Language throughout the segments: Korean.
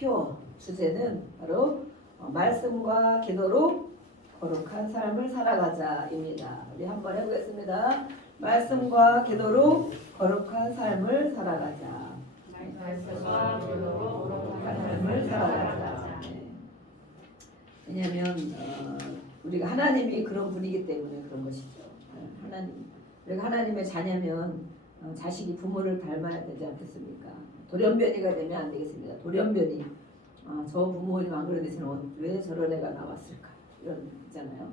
표 주제는 바로 말씀과 기도로 거룩한 삶을 살아가자입니다. 우리 한번 해보겠습니다. 말씀과 기도로 거룩한 삶을 살아가자. 말씀과 기도로 거룩한 삶을 살아가자. 네. 왜냐하면 우리가 하나님이 그런 분이기 때문에 그런 것이죠. 우리가 하나님의 자녀면 자식이 부모를 닮아야 되지 않겠습니까? 돌연변이가 되면 안 되겠습니다. 돌연변이. 저 부모님 안 그런 데서는 왜 저런 애가 나왔을까? 이런 있잖아요.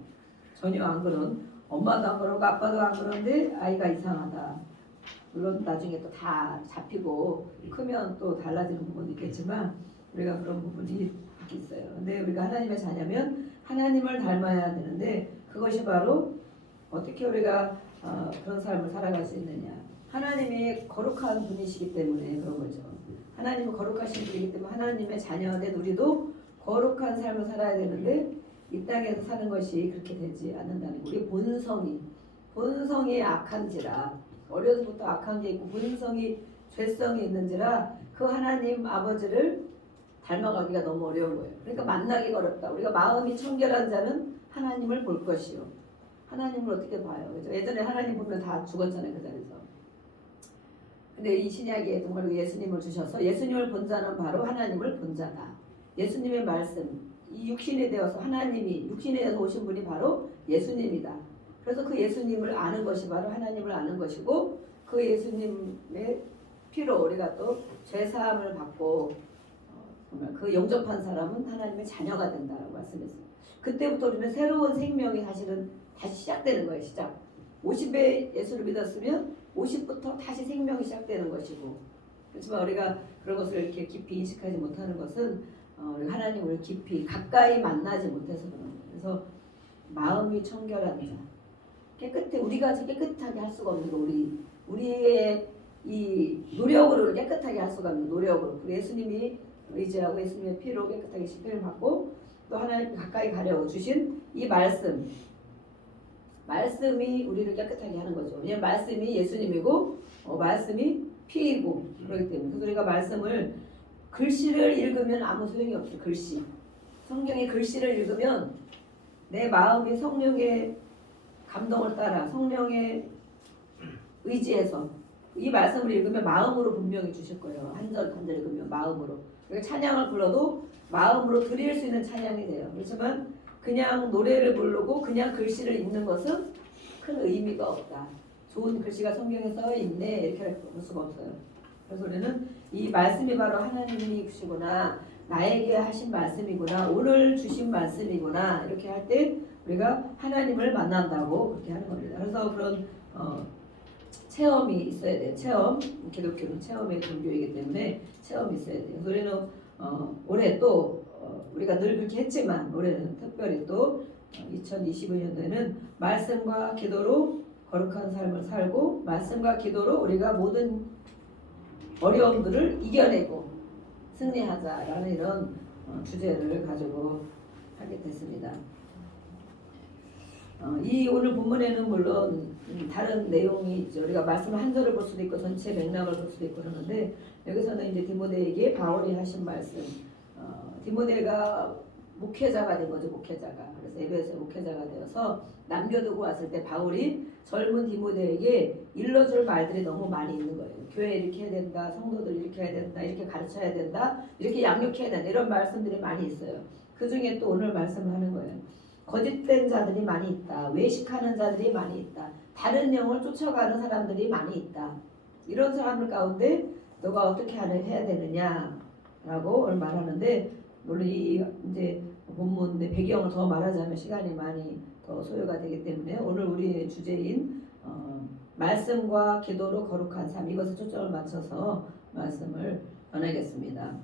전혀 안 그런, 엄마도 안 그러고 아빠도 안 그런데 아이가 이상하다. 물론 나중에 또 다 잡히고 크면 또 달라지는 부분도 있겠지만 우리가 그런 부분이 있어요. 근데 우리가 하나님의 자녀면 하나님을 닮아야 되는데 그것이 바로 어떻게 우리가 그런 삶을 살아갈 수 있느냐. 하나님이 거룩한 분이시기 때문에 그런 거죠. 하나님은 거룩하신 분이기 때문에 하나님의 자녀된 우리도 거룩한 삶을 살아야 되는데 이 땅에서 사는 것이 그렇게 되지 않는다는 거. 우리 본성이 악한지라 어려서부터 악한 게 있고 본성이 죄성이 있는지라 그 하나님 아버지를 닮아가기가 너무 어려운 거예요. 그러니까 만나기가 어렵다. 우리가 마음이 청결한 자는 하나님을 볼 것이요. 하나님을 어떻게 봐요? 그죠? 예전에 하나님 보면 다 죽었잖아요. 그 자리에서. 근데 이 신약에 정말 예수님을 주셔서 예수님을 본 자는 바로 하나님을 본 자다. 예수님의 말씀, 이 육신이 되어서 하나님이 육신에 되어서 오신 분이 바로 예수님이다. 그래서 그 예수님을 아는 것이 바로 하나님을 아는 것이고 그 예수님의 피로 우리가 또 죄사함을 받고 정말 그 영접한 사람은 하나님의 자녀가 된다라고 말씀했어요. 그때부터 우리는 새로운 생명이 사실은 다시 시작되는 거예요. 시작. 50에 예수를 믿었으면 50부터 다시 생명이 시작되는 것이고 그렇지만 우리가 그런 것을 이렇게 깊이 인식하지 못하는 것은 우리가 하나님을 깊이 가까이 만나지 못해서 그런 거예요. 그래서 마음이 청결한 자 깨끗해 우리가 깨끗하게 할 수가 없는 거 우리의 이 노력으로 깨끗하게 할 수가 없는 노력으로 예수님이 의지하고 예수님의 피로 깨끗하게 씻김을 받고 또 하나님 가까이 가려고 주신 이 말씀이 우리를 깨끗하게 하는 거죠. 왜냐하면 말씀이 예수님이고 말씀이 피이고 그렇기 때문에 그래서 우리가 말씀을 글씨를 읽으면 아무 소용이 없어요. 글씨 성경의 글씨를 읽으면 내 마음이 성령의 감동을 따라 성령의 의지해서 이 말씀을 읽으면 마음으로 분명히 주실 거예요. 한 절 한 절 읽으면 마음으로 그러니까 찬양을 불러도 마음으로 드릴 수 있는 찬양이 돼요. 그렇지만 그냥 노래를 부르고 그냥 글씨를 읽는 것은 큰 의미가 없다. 좋은 글씨가 성경에 써 있네 이렇게 볼 수가 없어요. 그래서 우리는 이 말씀이 바로 하나님이시구나 나에게 하신 말씀이구나 오늘 주신 말씀이구나 이렇게 할 때 우리가 하나님을 만난다고 그렇게 하는 겁니다. 그래서 그런 체험이 있어야 돼요. 체험 기독교는 체험의 종교이기 때문에 체험이 있어야 돼요. 그래서 우리는 올해 또 우리가 늘 그렇게 했지만 올해는 특별히 또 2025년도에는 말씀과 기도로 거룩한 삶을 살고 말씀과 기도로 우리가 모든 어려움들을 이겨내고 승리하자라는 이런 주제를 가지고 하게 됐습니다. 이 오늘 본문에는 물론 다른 내용이 있죠. 우리가 말씀을 한 절을 볼 수도 있고 전체 맥락을 볼 수도 있고 그러는데 여기서는 이제 디모데에게 바울이 하신 말씀 디모데가 목회자가 된 거죠. 목회자가. 그래서 에베소 목회자가 되어서 남겨두고 왔을 때 바울이 젊은 디모데에게 일러줄 말들이 너무 많이 있는 거예요. 교회 이렇게 해야 된다. 성도들 이렇게 해야 된다. 이렇게 가르쳐야 된다. 이렇게 양육해야 된다. 이런 말씀들이 많이 있어요. 그 중에 또 오늘 말씀을 하는 거예요. 거짓된 자들이 많이 있다. 외식하는 자들이 많이 있다. 다른 영을 쫓아가는 사람들이 많이 있다. 이런 사람들 가운데 너가 어떻게 해야 되느냐라고 오늘 말하는데 물론 이 이제 본문 배경을 더 말하자면 시간이 많이 더 소요가 되기 때문에 오늘 우리의 주제인 말씀과 기도로 거룩한 삶 이것에 초점을 맞춰서 말씀을 전하겠습니다.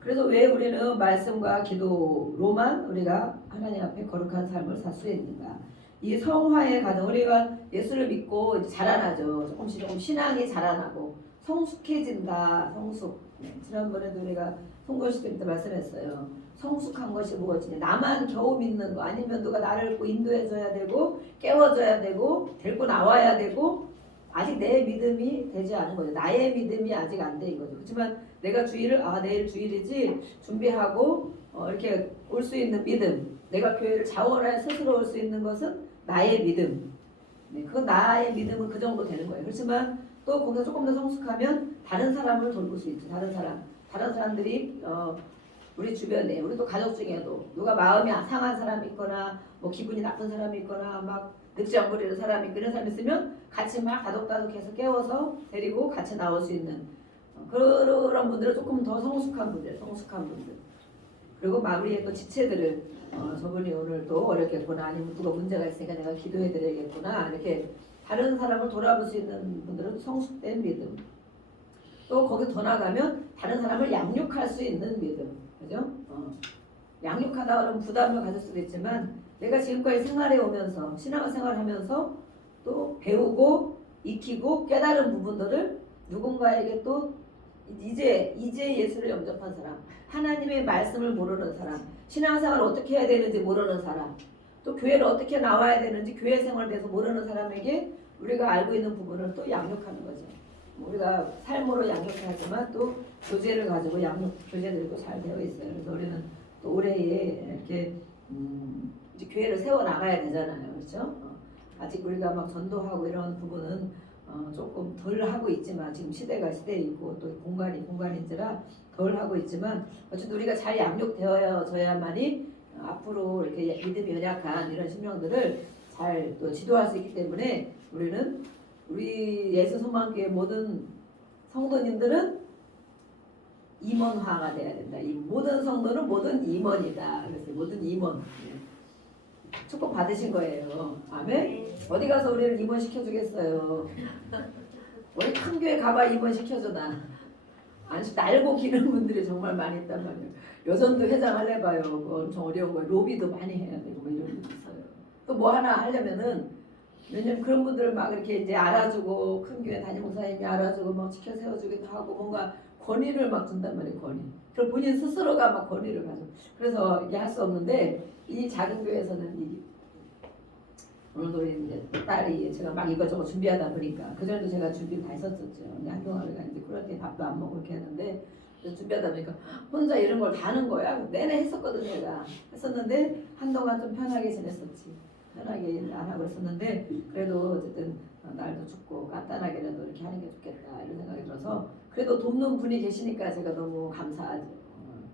그래서 왜 우리는 말씀과 기도로만 우리가 하나님 앞에 거룩한 삶을 살 수 있는가? 이 성화의 과정 우리가 예수를 믿고 이제 자라나죠. 조금 신앙이 자라나고 성숙해진다. 성숙. 지난번에도 우리가 송골시대 때 말씀했어요. 성숙한 것이 무엇이냐. 나만 겨우 믿는 거 아니면 누가 나를 인도해줘야 되고 깨워줘야 되고 데리고 나와야 되고 아직 내 믿음이 되지 않은 거죠. 나의 믿음이 아직 안 된 거죠. 그렇지만 내가 주일을 내일 주일이지 준비하고 이렇게 올 수 있는 믿음, 내가 교회를 자원하여 스스로 올 수 있는 것은 나의 믿음. 네, 그 나의 믿음은 그 정도 되는 거예요. 그렇지만 또 거기서 조금 더 성숙하면 다른 사람을 돌볼 수 있죠. 다른 사람들이 우리 주변에 우리 또 가족 중에도 누가 마음이 상한 사람이 있거나 뭐 기분이 나쁜 사람이 있거나 막 늑장 부리는 사람이 그런 사람이 있으면 같이 막 다독다독해서 깨워서 데리고 같이 나올 수 있는 그런 분들은 조금 더 성숙한 분들. 그리고 마무리에 또 지체들은 저분이 오늘 또 어렵겠구나 아니면 누가 문제가 있으니까 내가 기도해드려야겠구나 이렇게 다른 사람을 돌아볼 수 있는 분들은 성숙된 믿음. 또 거기 더 나가면 다른 사람을 양육할 수 있는 믿음. 그죠? 양육하다 그러면 부담을 가질 수도 있지만 내가 지금까지 생활해 오면서 신앙생활을 하면서 또 배우고 익히고 깨달은 부분들을 누군가에게 또 이제 예수를 영접한 사람, 하나님의 말씀을 모르는 사람, 신앙생활을 어떻게 해야 되는지 모르는 사람, 또 교회를 어떻게 나와야 되는지 교회 생활에 대해서 모르는 사람에게 우리가 알고 있는 부분을 또 양육하는 거죠. 우리가 삶으로 양육하지만 또 교제를 가지고 교제들도 잘 되어 있어요. 그래서 우리는 또 올해에 이렇게 이제 교회를 세워 나가야 되잖아요, 그렇죠? 아직 우리가 막 전도하고 이런 부분은 조금 덜 하고 있지만 지금 시대가 시대이고 또 공간인지라 덜 하고 있지만 어쨌든 우리가 잘 양육되어져야만이 앞으로 이렇게 믿음이 연약한 이런 심령들을 잘 또 지도할 수 있기 때문에 우리 예수소망교회 모든 성도님들은 임원화가 돼야 된다. 이 모든 성도는 모든 임원이다. 그래서 모든 임원. 축복 받으신 거예요. 아멘. 어디 가서 우리를 임원 시켜주겠어요. 우리 큰 교회 가봐 임원 시켜주나. 아니 날고 기는 분들이 정말 많이 있단 말이에요. 여전도 회장 하려봐요. 그거 엄청 어려운 거예요. 로비도 많이 해야 되고 뭐 이런 게 있어요. 또 뭐 하나 하려면은 왜냐면 그런 분들을 막 이렇게 이제 알아주고 큰 교회 담임 목사님이 알아주고 막 지켜 세워주기도 하고 뭔가 권위를 막 준단 말이에요. 권위. 그럼 본인 스스로가 막 권위를 가지고 그래서 이게 할 수 없는데 이 작은 교회에서는 오늘도 이제 딸이 제가 막 이것저것 준비하다 보니까 그전에도 제가 준비를 다 했었었죠. 근데 한동안 우리가 이제 그럴 때 밥도 안 먹고 이렇게 했는데 준비하다 보니까 혼자 이런 걸 다 하는 거야. 내내 했었거든 내가. 했었는데 한동안 좀 편하게 지냈었지. 편하게 안 하고 있었는데 그래도 어쨌든 날도 춥고 간단하게라도 이렇게 하는 게 좋겠다 이런 생각이 들어서 그래도 돕는 분이 계시니까 제가 너무 감사하죠.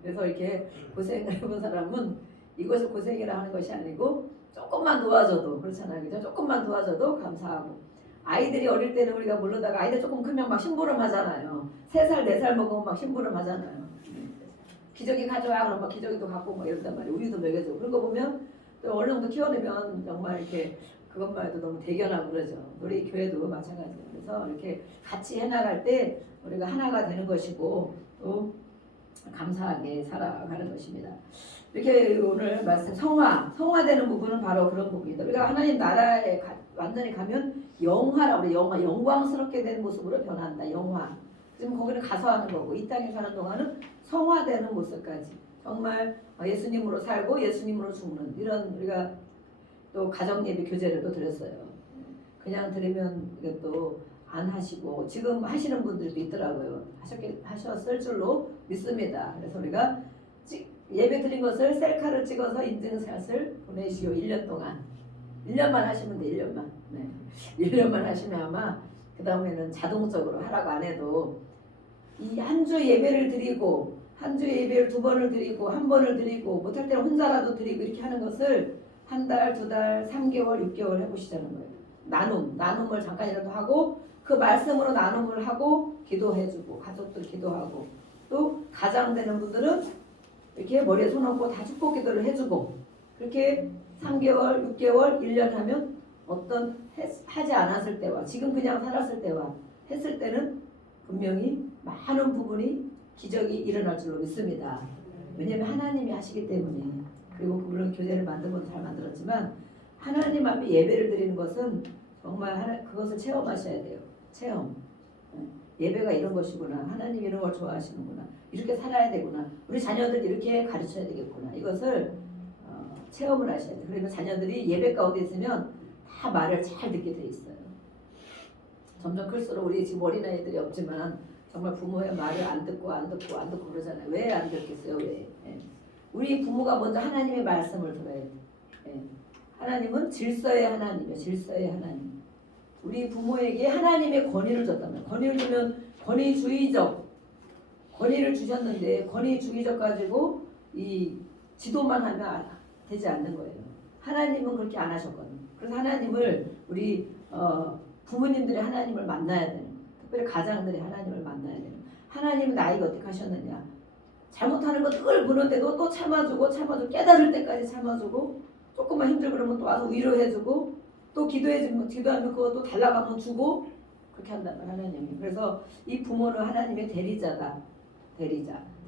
그래서 이렇게 고생을 해본 사람은 이것을 고생이라 하는 것이 아니고 조금만 도와줘도 그렇잖아요. 그죠? 조금만 도와줘도 감사하고 아이들이 어릴 때는 우리가 모르다가 아이들 조금 크면 막 심부름 하잖아요. 3살 4살 먹으면 막 심부름 하잖아요. 기저귀 가져와 그러면 막 기저귀도 갖고 막 이런단 말이에요. 우유도 먹여주고 그런 거 보면 또 어느 정도 키워내면 정말 이렇게 그것만 해도 너무 대견하고 그러죠. 우리 교회도 마찬가지예요. 그래서 이렇게 같이 해나갈 때 우리가 하나가 되는 것이고 또 감사하게 살아가는 것입니다. 이렇게 오늘 말씀 성화되는 부분은 바로 그런 부분이다. 우리가 하나님 나라에 완전히 가면 영화라 우리 영광스럽게 되는 모습으로 변한다. 영화. 지금 거기는 가서 하는 거고 이 땅에 사는 동안은 성화되는 모습까지 정말 예수님으로 살고 예수님으로 죽는 이런 우리가 또 가정예배 교제를 또 드렸어요. 그냥 들으면 이것도 안 하시고 지금 하시는 분들도 있더라고요. 하셨을 줄로 믿습니다. 그래서 우리가 예배 드린 것을 셀카를 찍어서 인증샷을 보내시오. 1년 동안 1년만 하시면 돼. 1년만. 네. 1년만 하시면 아마 그 다음에는 자동적으로 하라고 안 해도 이 한 주 예배를 드리고 한 주 예배를 2번을 드리고 1번을 드리고 못할 때는 혼자라도 드리고 이렇게 하는 것을 1달, 2달, 3개월, 6개월 해보시자는 거예요. 나눔을 잠깐이라도 하고 그 말씀으로 나눔을 하고 기도해주고 가족들 기도하고 또 가장되는 분들은 이렇게 머리에 손 얹고 다 축복 기도를 해주고 그렇게 3개월, 6개월, 1년 하면 어떤 하지 않았을 때와 지금 그냥 살았을 때와 했을 때는 분명히 많은 부분이 기적이 일어날 줄로 믿습니다. 왜냐하면 하나님이 하시기 때문에 그리고 물론 교제를 만든 건 잘 만들었지만 하나님 앞에 예배를 드리는 것은 정말 그것을 체험하셔야 돼요. 체험. 예배가 이런 것이구나. 하나님 이런 걸 좋아하시는구나. 이렇게 살아야 되구나. 우리 자녀들 이렇게 가르쳐야 되겠구나. 이것을 체험을 하셔야 돼요. 그러면 자녀들이 예배 가운데 있으면 다 말을 잘 듣게 돼 있어요. 점점 클수록 우리 지금 어린아이들이 없지만 정말 부모의 말을 안 듣고 그러잖아요. 왜 안 듣겠어요? 왜? 예. 우리 부모가 먼저 하나님의 말씀을 들어야 돼. 예. 하나님은 질서의 하나님이에요. 질서의 하나님. 우리 부모에게 하나님의 권위를 줬다면, 권위를 주면 권위주의적, 권위를 주셨는데 권위주의적 가지고 이 지도만 하면 되지 않는 거예요. 하나님은 그렇게 안 하셨거든요. 그래서 하나님을 우리 부모님들이 하나님을 만나야 되는 거예요. 특별히 가장들이 하나님을 만나야 되는 거예요. 하나님은 나에게 어떻게 하셨느냐. 잘못하는 거 늘 보는데도 또 참아주고 깨달을 때까지 참아주고 조금만 힘들고 그러면 또 와서 위로해주고 또 기도하면 그것도 달라가면 주고 그렇게 한단 말이에요. 하나님이. 그래서 이 부모는 하나님의 대리자다.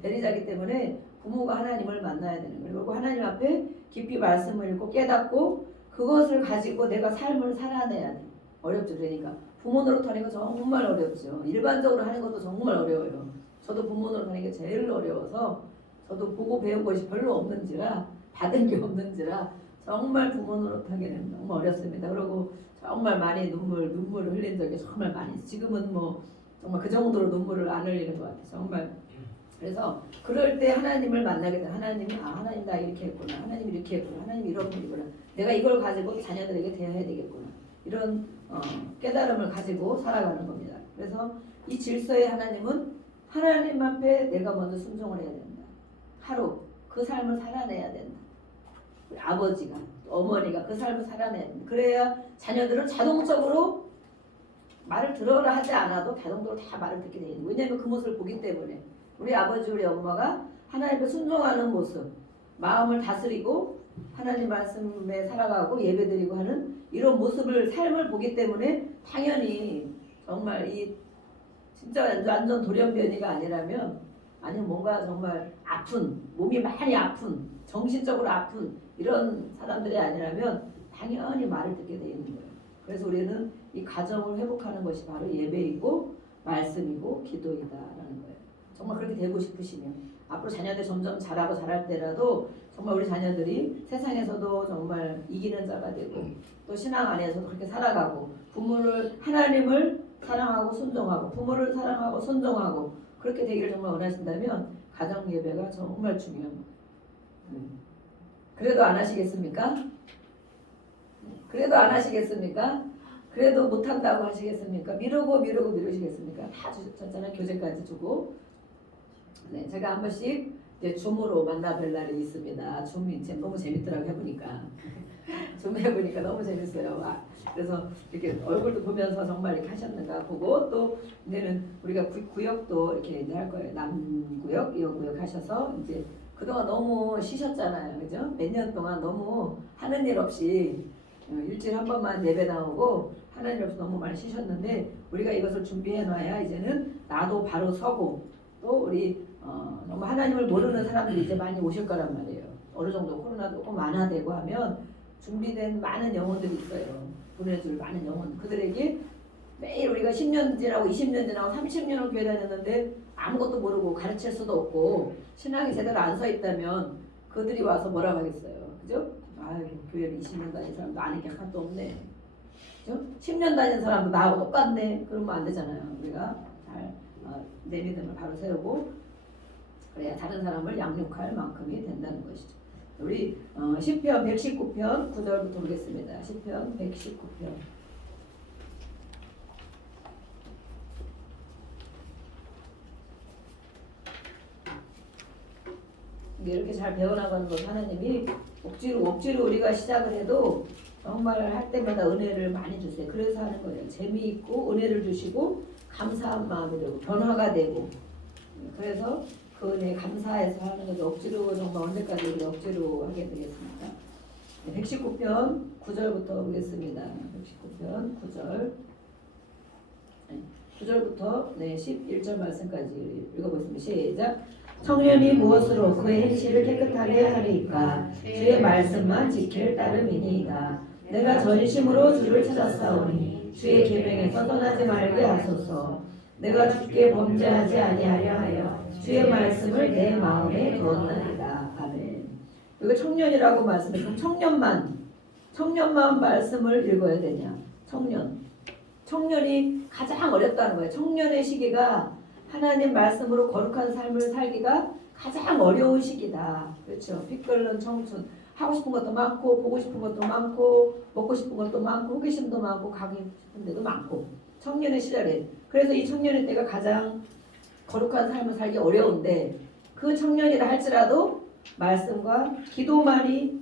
대리자이기 때문에 부모가 하나님을 만나야 되는 거예요. 그리고 하나님 앞에 깊이 말씀을 읽고 깨닫고 그것을 가지고 내가 삶을 살아내야 돼. 어렵죠. 그러니까 부모 노릇하는 거 정말 어렵죠. 일반적으로 하는 것도 정말 어려워요. 저도 부모 노릇하는 게 제일 어려워서 저도 보고 배운 것이 별로 없는지라 받은 게 없는지라 정말 부모 노릇하기는 너무 어렵습니다. 그리고 정말 많이 눈물을 흘린 적이 정말 많이 있어요. 지금은 뭐 정말 그 정도로 눈물을 안 흘리는 것 같아요. 정말. 그래서 그럴 때 하나님을 만나게 되면 하나님이 하나님 나 이렇게 했구나. 하나님 이렇게 했구나. 하나님 이런 분이구나. 내가 이걸 가지고 자녀들에게 대해야 되겠구나. 이런 깨달음을 가지고 살아가는 겁니다. 그래서 이 질서의 하나님은 하나님 앞에 내가 먼저 순종을 해야 된다. 하루 그 삶을 살아내야 된다. 우리 아버지가 어머니가 그 삶을 살아내야 된다. 그래야 자녀들은 자동적으로 말을 들어라 하지 않아도 자동적으로 다 말을 듣게 되는 거예요. 왜냐하면 그 모습을 보기 때문에 우리 아버지 우리 엄마가 하나님께 순종하는 모습, 마음을 다스리고 하나님 말씀에 살아가고 예배드리고 하는 이런 모습을 삶을 보기 때문에 당연히 정말 이 진짜 완전 돌연변이가 아니라면 아니면 뭔가 정말 아픈 몸이 많이 아픈 정신적으로 아픈 이런 사람들이 아니라면 당연히 말을 듣게 돼 있는 거예요. 그래서 우리는 이 가정을 회복하는 것이 바로 예배이고 말씀이고 기도이다라는 거예요. 정말 그렇게 되고 싶으시면 앞으로 자녀들 점점 자랄 때라도 정말 우리 자녀들이 세상에서도 정말 이기는 자가 되고 또 신앙 안에서도 그렇게 살아가고 하나님을 사랑하고 순종하고 부모를 사랑하고 순종하고 그렇게 되기를 정말 원하신다면 가정 예배가 정말 중요한 거예요. 그래도 안 하시겠습니까? 그래도 안 하시겠습니까? 그래도 못한다고 하시겠습니까? 미루시겠습니까? 다 주셨잖아요. 교재까지 주고. 네, 제가 한 번씩 이제 줌으로 만나뵐 날이 있습니다. 줌이 너무 재밌더라고 해보니까. 줌 해보니까 너무 재밌어요. 그래서 이렇게 얼굴도 보면서 정말 이렇게 하셨는가 보고 또 이제는 우리가 구역도 이렇게 이제 할 거예요. 남구역, 여구역 하셔서 이제 그동안 너무 쉬셨잖아요. 그죠? 몇 년 동안 너무 하는 일 없이 일주일에 한 번만 예배 나오고 하나님 없이 너무 많이 쉬셨는데 우리가 이것을 준비해 놔야 이제는 나도 바로 서고 또 우리 정말 하나님을 모르는 사람들이 이제 많이 오실 거란 말이에요. 어느 정도 코로나도 조금 완화되고 하면 준비된 많은 영혼들이 있어요. 보내줄 많은 영혼. 그들에게 매일 우리가 10년 지나고 20년 지나고 30년을 교회 다녔는데 아무것도 모르고 가르칠 수도 없고 신앙이 제대로 안 서 있다면 그들이 와서 뭐라고 하겠어요. 그죠? 아유 교회를 20년 다닌 사람도 아는 게 하나도 없네. 그죠? 10년 다닌 사람도 나하고 똑같네. 그러면 안 되잖아요. 우리가 잘 내 믿음을 바로 세우고 그래야 다른 사람을 양육할 만큼이 된다는 것이죠. 우리 시편 119편 9절부터 보겠습니다. 시편 119편. 이렇게 잘 배워나가는 것 하나님이 억지로 우리가 시작을 해도 정말 할 때마다 은혜를 많이 주세요. 그래서 하는 거예요. 재미있고 은혜를 주시고 감사한 마음이 되고 변화가 되고 그래서 그 은혜에 감사해서 하는 거죠. 억지로 정말 언제까지 우리가 억지로 하게 되겠습니까? 119편 9절부터 보겠습니다. 119편 9절 9절부터 11절 말씀까지 읽어보겠습니다. 시작. 청년이 무엇으로 그의 행실을 깨끗하게 하리이까? 주의 말씀만 지킬 따름이니이다. 내가 전심으로 주를 찾았사오니 주의 계명에서 떠나지 말게 하소서. 내가 주께 범죄하지 아니하려 하여 주의 말씀을 내 마음에 두었나이다. 아멘. 이거 청년이라고 말씀해. 그럼 청년만 말씀을 읽어야 되냐? 청년. 청년이 가장 어렵다는 거예요. 청년의 시기가 하나님 말씀으로 거룩한 삶을 살기가 가장 어려운 시기다. 그렇죠. 피 끓는 청춘. 하고 싶은 것도 많고 보고 싶은 것도 많고 먹고 싶은 것도 많고 호기심도 많고 가기 싶은 데도 많고 청년의 시절에 그래서 이 청년의 때가 가장 거룩한 삶을 살기 어려운데 그 청년이라 할지라도 말씀과 기도만이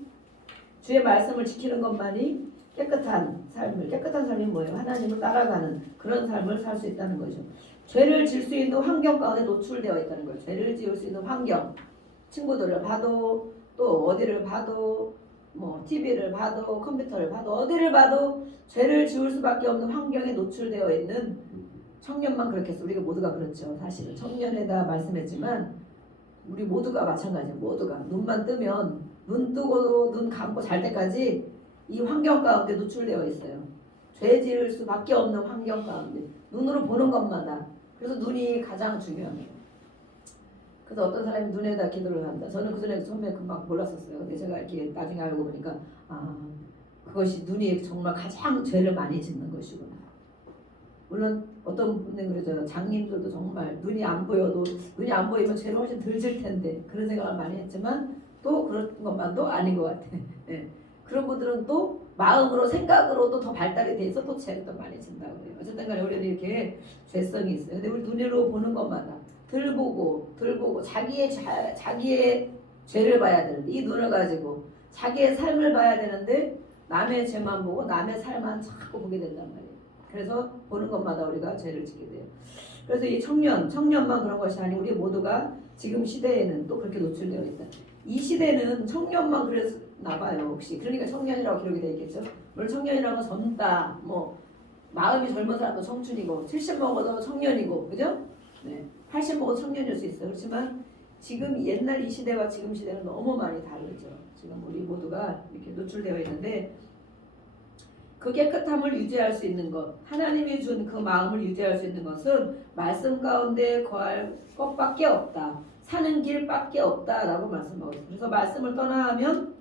주의 말씀을 지키는 것만이 깨끗한 삶이 뭐예요? 하나님을 따라가는 그런 삶을 살 수 있다는 거죠. 죄를 지을 수 있는 환경 가운데 노출되어 있다는 거예요. 죄를 지을 수 있는 환경 친구들을 봐도 또 어디를 봐도 뭐 TV를 봐도 컴퓨터를 봐도 어디를 봐도 죄를 지을 수밖에 없는 환경에 노출되어 있는 청년만 그렇겠어. 우리가 모두가 그렇죠. 사실은 청년에다 말씀했지만 우리 모두가 마찬가지예요. 모두가 눈만 뜨면 눈 뜨고 눈 감고 잘 때까지 이 환경 가운데 노출되어 있어요. 죄 지을 수밖에 없는 환경 가운데 눈으로 보는 것마다 그래서 눈이 가장 중요해요. 그래서 어떤 사람이 눈에다 기도를 한다. 저는 그 전에 처음에 금방 몰랐었어요. 근데 제가 이렇게 나중에 알고 보니까 그것이 눈이 정말 가장 죄를 많이 짓는 것이구나. 물론 어떤 분들 그러죠. 장님들도 정말 눈이 안 보이면 죄를 훨씬 덜 질 텐데 그런 생각을 많이 했지만 또 그런 것만도 아닌 것 같아. 네. 그런 분들은 또 마음으로 생각으로도 더 발달이 돼 있어 또 죄를 더 많이 진다고 해요. 어쨌든 간에 우리는 이렇게 죄성이 있어요. 근데 우리 눈으로 보는 것마다 들 보고 자기의 죄를 봐야 되는데 이 눈을 가지고 자기의 삶을 봐야 되는데 남의 죄만 보고 남의 삶만 자꾸 보게 된단 말이에요. 그래서 보는 것마다 우리가 죄를 짓게 돼요. 그래서 이 청년만 그런 것이 아니고 우리 모두가 지금 시대에는 또 그렇게 노출되어 있다. 이 시대는 청년만 그랬나 봐요. 혹시 그러니까 청년이라고 기록이 되어 있겠죠. 물론 청년이라고 젊다 뭐 마음이 젊은 사람도 청춘이고 70 먹어도 청년이고 그죠? 네. 80 먹어도 청년일 수 있어요. 그렇지만 지금 옛날 이 시대와 지금 시대는 너무 많이 다르죠. 지금 우리 모두가 이렇게 노출되어 있는데 그 깨끗함을 유지할 수 있는 것, 하나님이 준 그 마음을 유지할 수 있는 것은 말씀 가운데 거할 것밖에 없다. 사는 길밖에 없다라고 말씀하고 있습니다. 그래서 말씀을 떠나면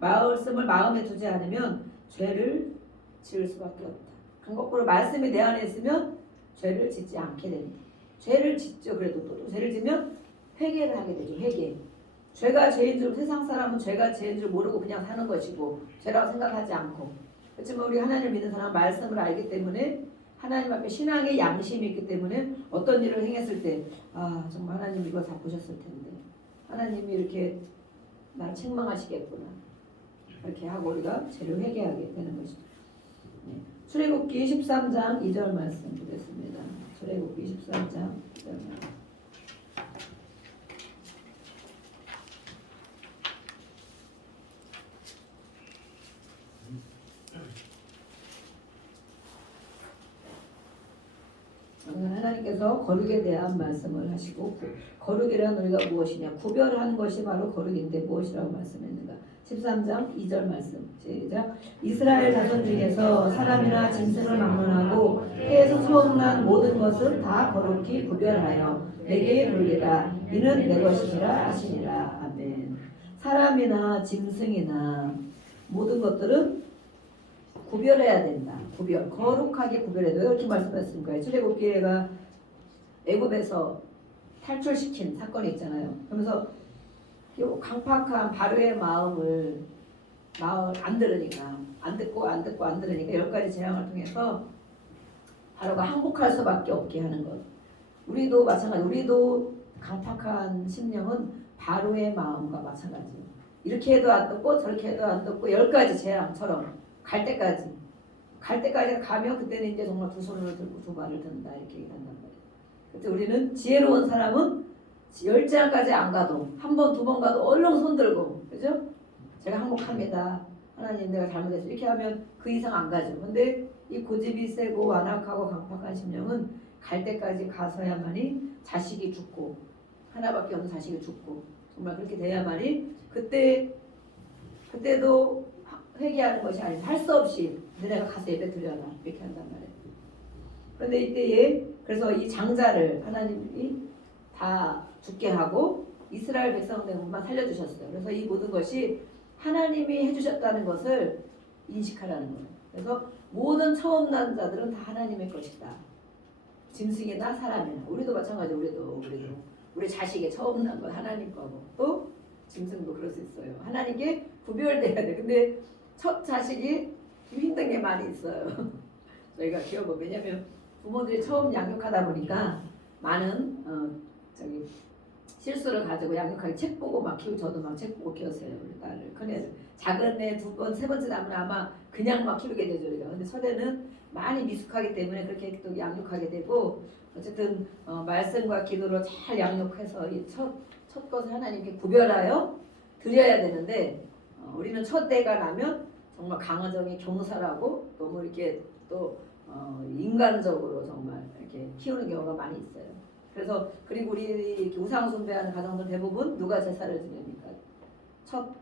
말씀을 마음에 두지 않으면 죄를 지을 수밖에 없다. 그럼 거꾸로 말씀이 내 안에 있으면 죄를 짓지 않게 됩니다. 죄를 짓죠. 그래도 또 죄를 지면 회개를 하게 되죠. 회개. 죄가 죄인 줄 세상 사람은 죄가 죄인 줄 모르고 그냥 사는 것이고 죄라고 생각하지 않고 그렇지만 우리 하나님을 믿는 사람은 말씀을 알기 때문에 하나님 앞에 신앙의 양심이 있기 때문에 어떤 일을 행했을 때 정말 하나님 이거 다 보셨을 텐데 하나님이 이렇게 나를 책망하시겠구나 이렇게 하고 우리가 죄를 회개하게 되는 것이죠. 네. 출애굽기 13장 2절 말씀 보겠습니다. 출애굽기 13장 2절 말씀. 하나님께서 거룩에 대한 말씀을 하시고 거룩이란 우리가 무엇이냐 구별하는 것이 바로 거룩인데 무엇이라고 말씀했는가 13장 2절 말씀 시작 이스라엘 자손 중에서 사람이나 짐승을 막론하고 해에서 처음 모든 것은 다 거룩히 구별하여 내게 돌리라 이는 내 것이니라 하시니라 아멘. 사람이나 짐승이나 모든 것들은 구별해야 된다. 거룩하게 구별해야 돼. 왜 이렇게 말씀하셨습니까? 출애굽기가 애굽에서 탈출시킨 사건이 있잖아요. 그러면서 강팍한 바로의 마음을 안 들으니까 안 듣고 들으니까 10가지 재앙을 통해서 바로가 항복할 수밖에 없게 하는 것. 우리도 마찬가지. 우리도 강팍한 심령은 바로의 마음과 마찬가지예요. 이렇게 해도 안 듣고 저렇게 해도 안 듣고 10가지 재앙처럼 갈 때까지 가면 그때는 이제 정말 두 손을 들고 두 발을 든다 이렇게 얘기한단 말이에요. 그때 우리는 지혜로운 사람은 10재앙까지 안 가도 한 번, 두 번 가도 얼른 손 들고 그죠? 제가 항복합니다. 하나님 내가 잘못했어. 이렇게 하면 그 이상 안 가죠. 근데 이 고집이 세고 완악하고 강팍한 심령은 갈 때까지 가서야만이 자식이 죽고 하나밖에 없는 자식이 죽고 정말 그렇게 돼야만이 그때도 회개하는 것이 아니라 할 수 없이 너네가 가서 예배 드려라 이렇게 한단 말이에요. 그런데 이때에 그래서 이 장자를 하나님이 다 죽게 하고 이스라엘 백성들만 살려주셨어요. 그래서 이 모든 것이 하나님이 해주셨다는 것을 인식하라는 거예요. 그래서 모든 처음 난 자들은 다 하나님의 것이다. 짐승이나 사람이나 우리도 마찬가지. 우리도 우리 자식의 처음 난 건 하나님 거고 또 짐승도 그럴 수 있어요. 하나님께 구별돼야 돼. 근데 첫 자식이 힘든 게 많이 있어요. 저희가 기억을 왜냐면 부모들이 처음 양육하다 보니까 많은 실수를 가지고 양육하기 책 보고 막 키우고 저도 막 책 보고 키웠어요. 우리 딸을 큰애를 작은 애 두 번 세 번째 나면 아마 그냥 막 키우게 되죠 우리가. 근데 첫애는 많이 미숙하기 때문에 그렇게 또 양육하게 되고 어쨌든 말씀과 기도로 잘 양육해서 이 첫 것을 하나님께 구별하여 드려야 되는데 우리는 첫 애가 나면 정말 강화정이 경사라고 너무 이렇게 또 인간적으로 정말 이렇게 키우는 경우가 많이 있어요. 그래서 그리고 우리 우상 숭배하는 가정들 대부분 누가 제사를 지냅니까? 첫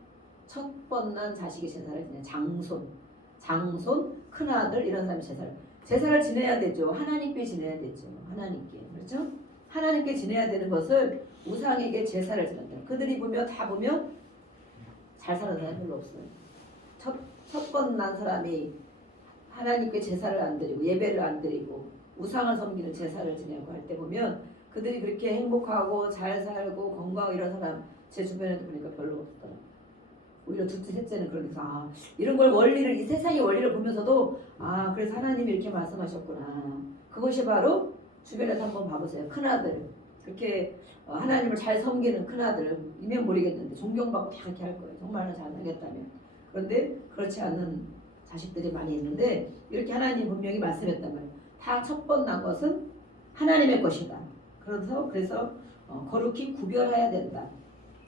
번 난 자식이 제사를 지내. 장손, 큰아들 이런 사람이 제사를 지내야 되죠. 하나님께 지내야 되죠. 하나님께. 그렇죠? 하나님께 지내야 되는 것을 우상에게 제사를 지낸다. 그들이 다 보면 잘 사는 사람이 별로 없어요. 첫 번 난 사람이 하나님께 제사를 안 드리고 예배를 안 드리고 우상을 섬기는 제사를 지내고 할 때 보면 그들이 그렇게 행복하고 잘 살고 건강하고 이런 사람 제 주변에도 보니까 별로 없더라고요. 오히려 둘째, 셋째는 그러니까 이런 걸 원리를 이 세상의 원리를 보면서도 그래서 하나님이 이렇게 말씀하셨구나. 그것이 바로 주변에서 한번 봐보세요. 큰아들 그렇게 하나님을 잘 섬기는 큰아들이면 모르겠는데 존경받고 다 그렇게 할 거예요. 정말 잘 살겠다면. 그런데 그렇지 않은 자식들이 많이 있는데 이렇게 하나님 분명히 말씀했단 말이에요. 다 첫 번 난 것은 하나님의 것이다. 그래서 거룩히 구별해야 된다.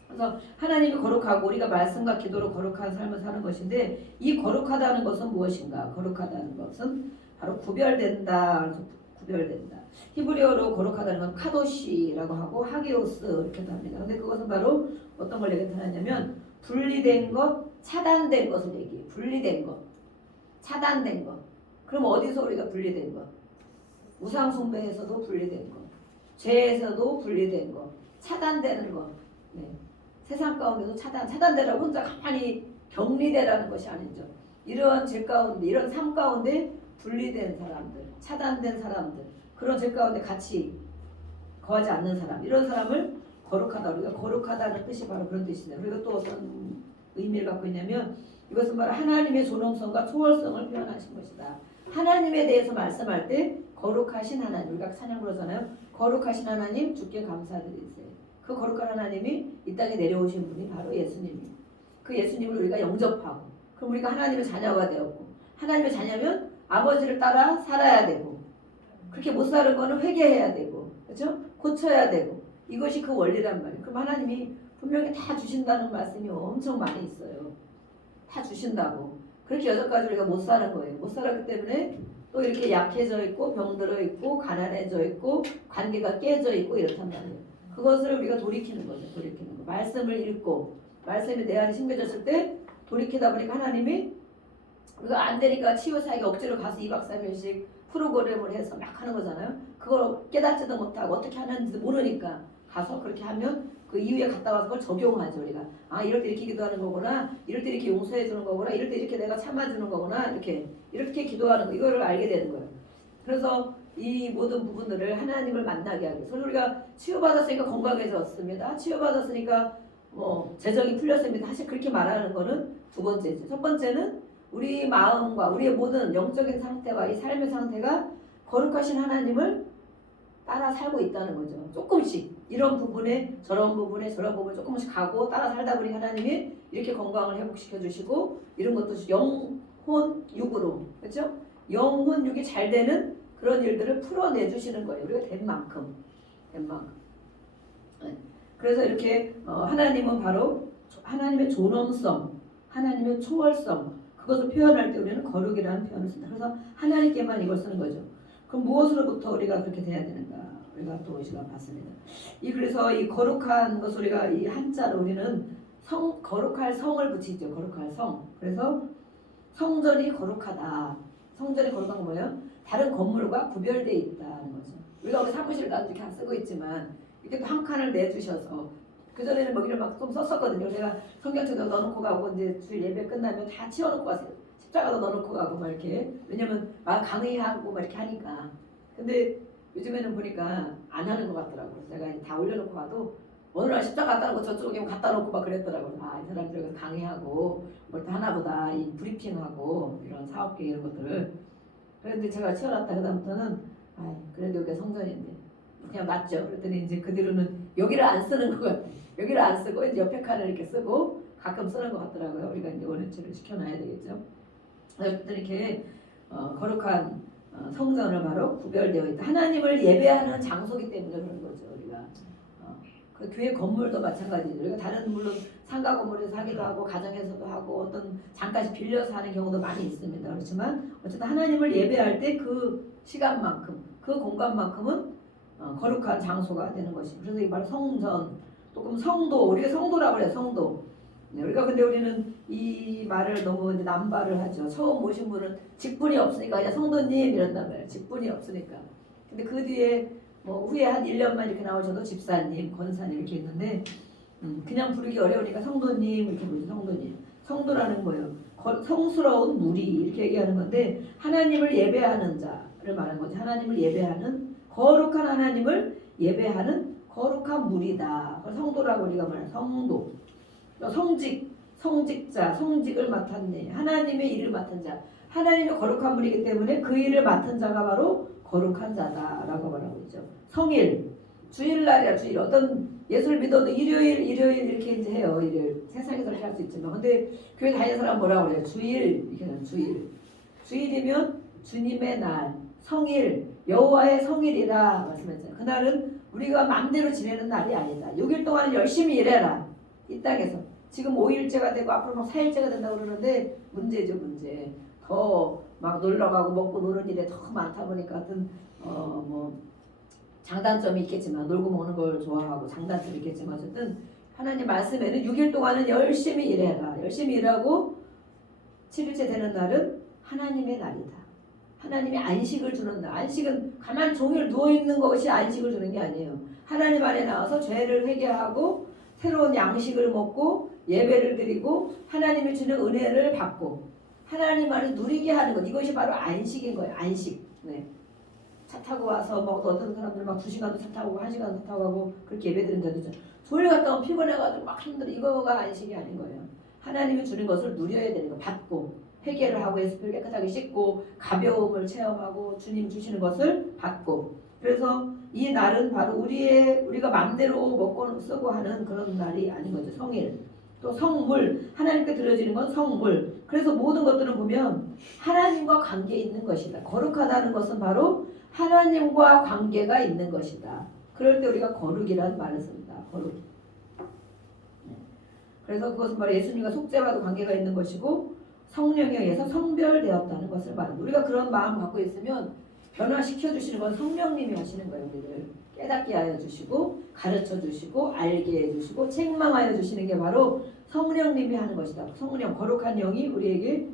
그래서 하나님이 거룩하고 우리가 말씀과 기도로 거룩한 삶을 사는 것인데 이 거룩하다는 것은 무엇인가? 거룩하다는 것은 바로 구별된다. 구별된다. 히브리어로 거룩하다는 건 카도시라고 하고 하기오스 이렇게도 합니다. 근데 그것은 바로 어떤 걸 얘기하냐면 분리된 것, 차단된 것을 얘기해요. 분리된 것, 차단된 것. 그럼 어디서 우리가 분리된 것? 우상 숭배에서도 분리된 것, 죄에서도 분리된 것, 차단되는 것. 네. 세상 가운데도 차단되라고 혼자 가만히 격리되라는 것이 아니죠. 이런 죄 가운데, 이런 삶 가운데 분리된 사람들, 차단된 사람들, 그런 죄 가운데 같이 거하지 않는 사람, 이런 사람을 거룩하다. 우리가 거룩하다는 뜻이 바로 그런 뜻이네요. 그리고 또 어떤 의미를 갖고 있냐면 이것은 바로 하나님의 존엄성과 초월성을 표현하신 것이다. 하나님에 대해서 말씀할 때 거룩하신 하나님, 우리가 찬양 부르잖아요. 거룩하신 하나님 주께 감사드리세요. 그 거룩한 하나님이 이 땅에 내려오신 분이 바로 예수님이에요. 그 예수님을 우리가 영접하고 그럼 우리가 하나님의 자녀가 되었고 하나님의 자녀면 아버지를 따라 살아야 되고 그렇게 못 사는 거는 회개해야 되고 그렇죠? 고쳐야 되고 이것이 그 원리란 말이에요. 그럼 하나님이 분명히 다 주신다는 말씀이 엄청 많이 있어요. 다 주신다고. 그렇게 6가지 우리가 못 사는 거예요. 못 살았기 때문에 또 이렇게 약해져 있고 병들어 있고 가난해져 있고 관계가 깨져 있고 이렇단 말이에요. 그것을 우리가 돌이키는 거죠. 돌이키는 거. 말씀을 읽고 말씀이 내 안에 심겨졌을 때 돌이키다 보니까 하나님이 우리가 안 되니까 치유사에게 억지로 가서 2박 3일씩 프로그램을 해서 막 하는 거잖아요. 그걸 깨닫지도 못하고 어떻게 하는지도 모르니까 가서 그렇게 하면 그 이후에 갔다 와서 그걸 적용하죠. 우리가 이럴 때 이렇게 기도하는 거구나, 이럴 때 이렇게 용서해 주는 거구나, 이럴 때 이렇게 내가 참아주는 거구나, 이렇게 기도하는 거, 이거를 알게 되는 거예요. 그래서 이 모든 부분들을 하나님을 만나게 하기 위해서 우리가 치유받았으니까 건강해졌습니다. 치유받았으니까 재정이 풀렸습니다. 사실 그렇게 말하는 거는 두 번째죠. 첫 번째는 우리 마음과 우리의 모든 영적인 상태와 이 삶의 상태가 거룩하신 하나님을 따라 살고 있다는 거죠. 조금씩 이런 부분에 저런 부분에 조금씩 가고 따라 살다 보니 하나님이 이렇게 건강을 회복시켜 주시고 이런 것도 영혼 육으로 그렇죠? 영혼 육이 잘 되는 그런 일들을 풀어내 주시는 거예요. 우리가 된 만큼. 네. 그래서 이렇게 하나님은 바로 하나님의 존엄성, 하나님의 초월성 그것을 표현할 때 우리는 거룩이라는 표현을 쓴다. 그래서 하나님께만 이걸 쓰는 거죠. 그럼 무엇으로부터 우리가 그렇게 돼야 되는가? 우리가 또 이 시간 봤습니다. 그래서 이 거룩한 것을 우리가 이 한자로 우리는 거룩할 성을 붙이죠. 거룩할 성. 그래서 성전이 거룩하다. 성전이 거룩한 건 뭐예요? 다른 건물과 구별되어 있다는 거죠. 우리가 우리 사무실 나도 이렇게 쓰고 있지만 이렇게 또 한 칸을 내주셔서 그전에는 먹이를 막 좀 썼었거든요. 제가 성경책도 넣어놓고 가고 이제 주일 예배 끝나면 다 치워놓고 왔어요. 십자가도 넣어놓고 가고 막 이렇게. 왜냐면 막 강의하고 막 이렇게 하니까. 근데 요즘에는 보니까 안 하는 것 같더라고요. 제가 다 올려놓고 가도 어느 날 십자가 갖다 놓고 저쪽에 갖다 놓고 막 그랬더라고요. 아, 이 사람들 여기서 강의하고 뭘 또 하나보다 이 브리핑하고 이런 사업계획 이런 것들을. 그런데 제가 치워놨다 그다음부터는 아, 그래도 여기가 성전인데 그냥 놨죠. 그랬더니 이제 그 뒤로는 여기를 안 쓰는 것 같아요. 여기를 안 쓰고 이제 옆에 칸을 이렇게 쓰고 가끔 쓰는 것 같더라고요. 우리가 이제 원위치를 시켜놔야 되겠죠. 그래서 이렇게 거룩한 성전을 바로 구별되어 있다. 하나님을 예배하는 장소이기 때문에 그런 거죠. 우리가 그 교회 건물도 마찬가지죠. 우리가 다른 물론 상가 건물에서 하기도 하고 가정에서도 하고 어떤 잠깐씩 빌려서 하는 경우도 많이 있습니다. 그렇지만 어쨌든 하나님을 예배할 때 그 시간만큼 그 공간만큼은 거룩한 장소가 되는 것이죠. 그래서 이 바로 성전 또 그럼 성도 우리가 성도라고 그래요. 성도. 네, 우리가 근데 우리는 이 말을 너무 이제 남발을 하죠. 처음 오신 분은 직분이 없으니까 그냥 성도님 이런단 말이에요. 직분이 없으니까. 근데 그 뒤에 뭐 후에 한 1년만 이렇게 나오셔도 집사님, 권사님 이렇게 있는데 그냥 부르기 어려우니까 성도님 이렇게 부르죠. 성도님. 성도라는 거예요. 성스러운 무리 이렇게 얘기하는 건데 하나님을 예배하는 자를 말하는 거죠. 하나님을 예배하는 거룩한 하나님을 예배하는 거룩한 무리다. 성도라고 우리가 말해요. 성도. 성직, 성직자, 성직을 맡았네. 하나님의 일을 맡은 자. 하나님의 거룩한 분이기 때문에 그 일을 맡은 자가 바로 거룩한 자다라고 말하고 있죠. 성일, 주일날이야 주일. 어떤 예수를 믿어도 일요일 이렇게 이제 해요. 일요일. 세상에서 이렇게 할 수 있지만. 근데 교회 다니는 사람 뭐라고 그래요? 주일. 이렇게 하는 주일. 주일이면 주님의 날. 성일, 여호와의 성일이라 말씀했잖아요. 그날은 우리가 마음대로 지내는 날이 아니다. 6일 동안 열심히 일해라. 이 땅에서. 지금 5일째가 되고 앞으로 막 4일째가 된다고 그러는데 문제죠 문제. 더 막 놀러가고 먹고 노는 일에 더 많다 보니까 하여튼 뭐 장단점이 있겠지만 놀고 먹는 걸 좋아하고 장단점이 있겠지만 어쨌든 하나님 말씀에는 6일 동안은 열심히 일해라. 열심히 일하고 7일째 되는 날은 하나님의 날이다. 하나님이 안식을 주는 날. 안식은 가만 종일 누워있는 것이 안식을 주는 게 아니에요. 하나님 안에 나와서 죄를 회개하고 새로운 양식을 먹고 예배를 드리고 하나님이 주는 은혜를 받고 하나님 안에 누리게 하는 것. 이것이 바로 안식인 거예요. 안식. 네. 차 타고 와서 뭐 어떤 사람들 막 2시간도 차 타고 가고 1시간도 타고 가고 그렇게 예배 드리는 자도 있죠. 조일 갔다 오면 피곤해가지고 막 힘들어. 이거가 안식이 아닌 거예요. 하나님이 주는 것을 누려야 되는 거. 받고 회개를 하고 예수를 깨끗하게 씻고 가벼움을 체험하고 주님 주시는 것을 받고. 그래서 이 날은 바로 우리가 마음대로 먹고 쓰고 하는 그런 날이 아닌 거죠. 성일. 또 성물. 하나님께 드려지는 건 성물. 그래서 모든 것들은 보면 하나님과 관계 있는 것이다. 거룩하다는 것은 바로 하나님과 관계가 있는 것이다. 그럴 때 우리가 거룩이라는 말을 씁니다. 거룩. 그래서 그것은 바로 예수님과 속죄와도 관계가 있는 것이고 성령에 의해서 성별되었다는 것을 말합니다. 우리가 그런 마음 갖고 있으면 변화시켜 주시는 건 성령님이 하시는 거예요. 우리를 깨닫게 하여 주시고 가르쳐 주시고 알게 해 주시고 책망하여 주시는 게 바로 성령님이 하는 것이다. 성령 거룩한 영이 우리에게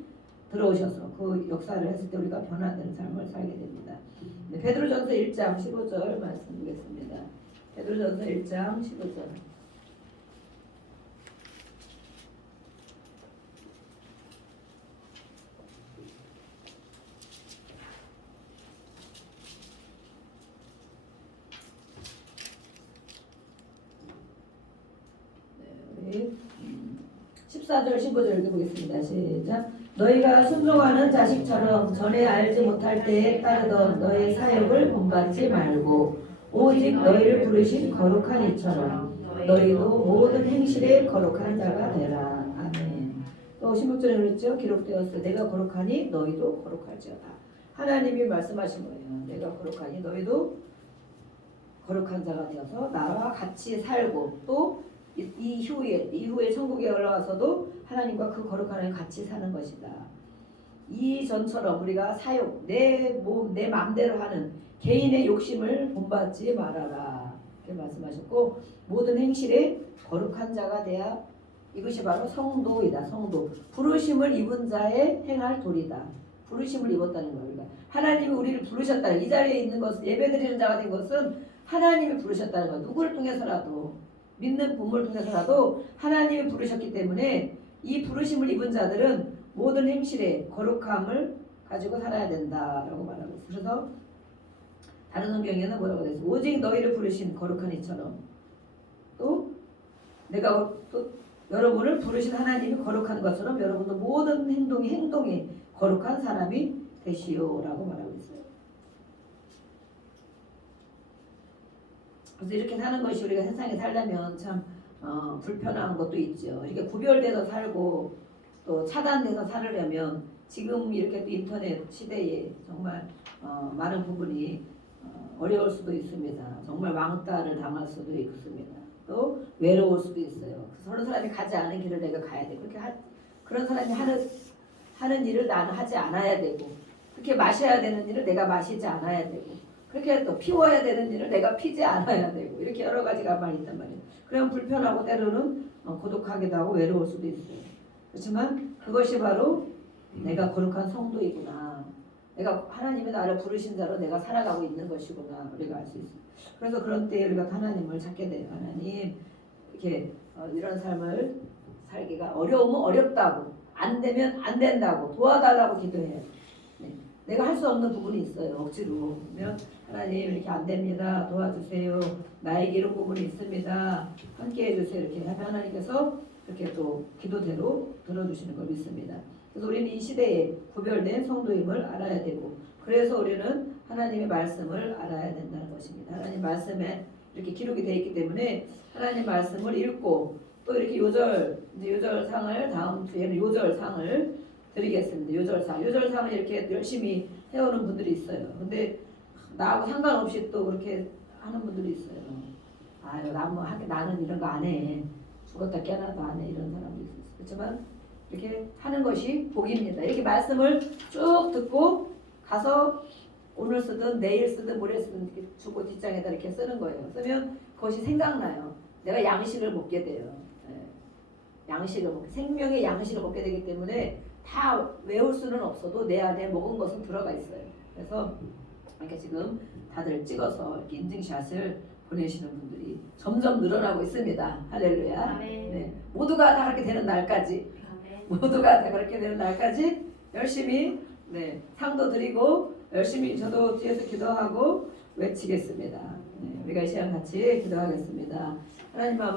들어오셔서 그 역사를 했을 때 우리가 변화되는 삶을 살게 됩니다. 네, 베드로전서 1장 15절 말씀 보겠습니다. 베드로전서 1장 15절. 네, 14절 15절 읽어보겠습니다. 시작. 너희가 순종하는 자식처럼 전에 알지 못할 때에 따르던 너의 사역을 본받지 말고 오직 너희를 부르신 거룩한 이처럼 너희도 모든 행실에 거룩한 자가 되라. 아멘. 또 16절에 그랬죠. 기록되었어. 내가 거룩하니 너희도 거룩할지어다. 하나님이 말씀하신 거예요. 내가 거룩하니 너희도 거룩한 자가 되어서 나와 같이 살고 또 이후에 천국에 올라가서도 하나님과 그 거룩한 하나님 같이 사는 것이다. 이전처럼 우리가 사욕, 내 몸, 내 마음대로 하는 개인의 욕심을 본받지 말아라. 이렇게 말씀하셨고 모든 행실에 거룩한 자가 돼야 이것이 바로 성도이다. 성도. 부르심을 입은 자의 행할 도리다. 부르심을 입었다는 거예요. 그러니까 하나님이 우리를 부르셨다는 이 자리에 있는 것은 예배드리는 자가 된 것은 하나님이 부르셨다는 거예요. 누구를 통해서라도 믿는 부모를 통해서라도 하나님이 부르셨기 때문에 이 부르심을 입은 자들은 모든 행실에 거룩함을 가지고 살아야 된다라고 말하고 있어요. 그래서 다른 성경에는 뭐라고 되어 있어요? 오직 너희를 부르신 거룩한 이처럼 또 내가 또 여러분을 부르신 하나님이 거룩한 것처럼 여러분도 모든 행동이 거룩한 사람이 되시오라고 말하고 있어요. 그래서 이렇게 사는 것이 우리가 세상에 살려면 참 불편한 것도 있죠. 이렇게 구별돼서 살고 또 차단돼서 살으려면 지금 이렇게 또 인터넷 시대에 정말 많은 부분이 어려울 수도 있습니다. 정말 왕따를 당할 수도 있습니다. 또 외로울 수도 있어요. 그런 사람이 가지 않은 길을 내가 가야 돼. 그런 사람이 하는 일을 나는 하지 않아야 되고, 그렇게 마셔야 되는 일을 내가 마시지 않아야 되고, 그렇게 또 피워야 되는 일을 내가 피지 않아야 되고, 이렇게 여러 가지가 많이 있단 말이에요. 그러면 불편하고 때로는 고독하기도 하고 외로울 수도 있어요. 그렇지만 그것이 바로 내가 거룩한 성도이구나. 내가 하나님이 나를 부르신 자로 내가 살아가고 있는 것이구나. 우리가 알 수 있어요. 그래서 그런 때에 우리가 하나님을 찾게 돼요. 하나님 이렇게 이런 삶을 살기가 어려우면 어렵다고, 안 되면 안 된다고 도와달라고 기도해요. 네. 내가 할 수 없는 부분이 있어요. 억지로 그러면 하나님 이렇게 안 됩니다. 도와주세요. 나에게 이런 부분이 있습니다. 함께 해주세요. 이렇게 하면 하나님께서 이렇게 또 기도대로 들어주시는 걸 믿습니다. 그래서 우리는 이 시대에 구별된 성도임을 알아야 되고, 그래서 우리는 하나님의 말씀을 알아야 된다는 것입니다. 하나님 말씀에 이렇게 기록이 되어 있기 때문에 하나님 말씀을 읽고 또 이렇게 요절상을 다음 주에는 요절상을 드리겠습니다. 요절상을 이렇게 열심히 해오는 분들이 있어요. 근데 나하고 상관없이 또 그렇게 하는 분들이 있어요. 아유, 나는 이런 거 안 해. 죽었다 깨어나도 안 해. 이런 사람도 있어요. 그렇지만 이렇게 하는 것이 복입니다. 이렇게 말씀을 쭉 듣고 가서 오늘 쓰든 내일 쓰든 모레 쓰든 이렇게 주고 뒷장에다 이렇게 쓰는 거예요. 쓰면 그것이 생각나요. 내가 양식을 먹게 돼요. 생명의 양식을 먹게 되기 때문에 다 외울 수는 없어도 내 안에 먹은 것은 들어가 있어요. 그래서 이렇게 지금 다들 찍어서 이렇게 인증샷을 보내시는 분들이 점점 늘어나고 있습니다. 할렐루야. 네. 모두가 다 그렇게 되는 날까지, 모두가 다 그렇게 되는 날까지 열심히 상도 드리고 열심히 저도 뒤에서 기도하고 외치겠습니다. 우리가 이 시간 같이 기도하겠습니다. 하나님 아버지.